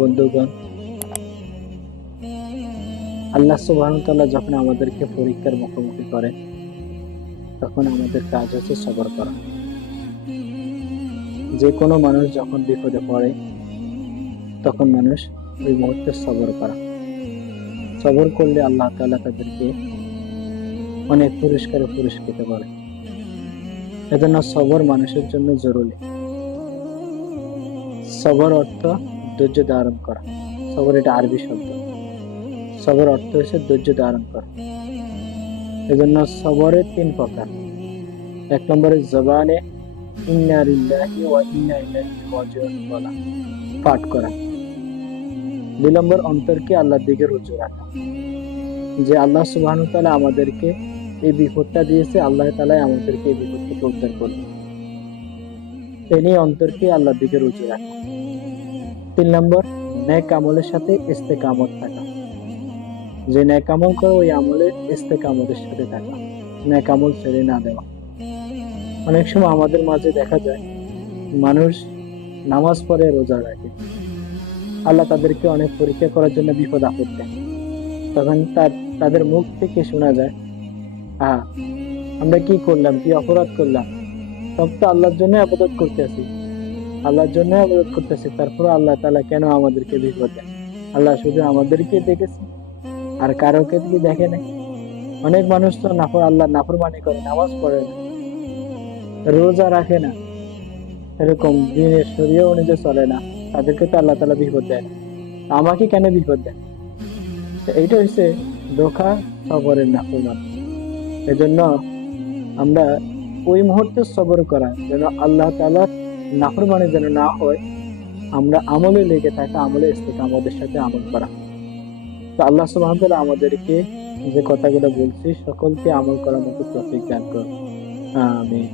বন্ধুগণ, আল্লাহ সুবহানাহু ওয়া তাআলা যখন আমাদেরকে পরীক্ষার মুখোমুখি করে, তখন আমাদের কাজ হচ্ছে সবর করা। যে কোনো মানুষ যখন বিপদে পড়ে, তখন মানুষ ওই মুহূর্তে সবর করা। সবর করলে আল্লাহ তাআলা তাদেরকে অনেক পুরস্কারে পুরস্কৃত করে। এজন্য সবর মানুষের জন্য জরুরি। সবর অর্থ ধৈর্য ধারণ করা। সবর এটা আরবি শব্দ। সবর অর্থ হচ্ছে ধৈর্য ধারণ করা। এজন্য সবরের 3 প্রকার। 1 নম্বরে জবানে ইন্না লিল্লাহি ওয়া ইন্না ইলাইহি রাজিউন বলা, পাঠ করা। 2 নম্বর অন্তরকে আল্লাহর দিকে রুজু রাখা, যে আল্লাহ সুবহানাহু ওয়া তাআলা আমাদেরকে এই বিপদটা দিয়েছে, আল্লাহ তাআলা আমাদেরকে এই বিপদ থেকে উদ্ধার করবে, এই নিয়ে অন্তরকে আল্লাহর দিকে রুজু রাখা। 3 নম্বর নেক আমলের সাথে ইস্তেকামত থাকা, যে নেক আমল করে ওই আমলে ইস্তেকামতের সাথে থাকা, নেক আমল ছেড়ে না দেওয়া। অনেক সময় আমাদের মাঝে দেখা যায় মানুষ নামাজ পড়ে, রোজা রাখে, আল্লাহ তাদেরকে অনেক পরীক্ষা করার জন্য বিপদ আপদ দেয়। তখন তাদের মুখ থেকে শোনা যায়, আমরা কি করলাম, কি অপরাধ করলাম, সব তো আল্লাহর জন্য ইবাদত করতেছি, আল্লাহর জন্য ইবাদত করতেছি, তারপর আল্লাহ তাআলা কেন আমাদেরকে বিপদ দেয়? আল্লাহ শুধু আমাদেরকে দেখেছে, আর কারোকে কি দেখে নাই? অনেক মানুষ তো আল্লাহ নাফরমানি করে, নামাজ পড়ে না, রোজা রাখে না, এরকম দিনের শরীয় অনুযায়ী চলে না, তাদেরকে তো আল্লাহ তাআলা বিপদ দেয় না, আমাকে কেন বিপদ দেয়? এইটা হচ্ছে ধোঁকা, সবরের নাফরমানি। এজন্য আমরা ওই মুহূর্তে সবর করা, যেন আল্লাহ তাআলার নাফরমানি যেন না হয়, আমরা আমলে লেগে থাকা, আমলে ইস্তেকামতের সাথে আমল করা। তো আল্লাহ সুবহানাহু ওয়া তাআলা আমাদেরকে যে কথাগুলো বলছি সকলকে আমল করার মতো তৌফিক দান করুন। আমিন।